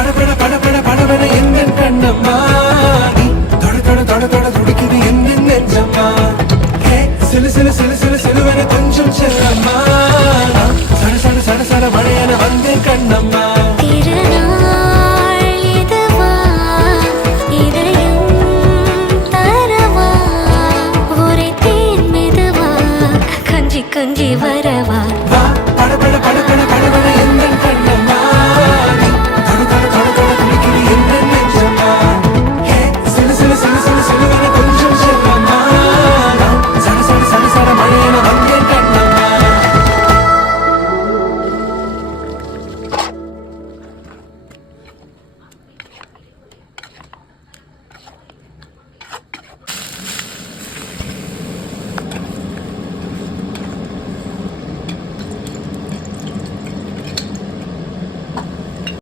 படபட படபட படபட எந்த கண்ணம்மா நீ தொட தொட தொட தொட துடிக்குது எந்த நெஞ்சம்மா ஹே சிலு சிலு சிலு சிலு சிலுவன கொஞ்சம் செல்லம்மா சட சட சட சட மழையன வந்த கண்ணம்மா கொஞ்சி வர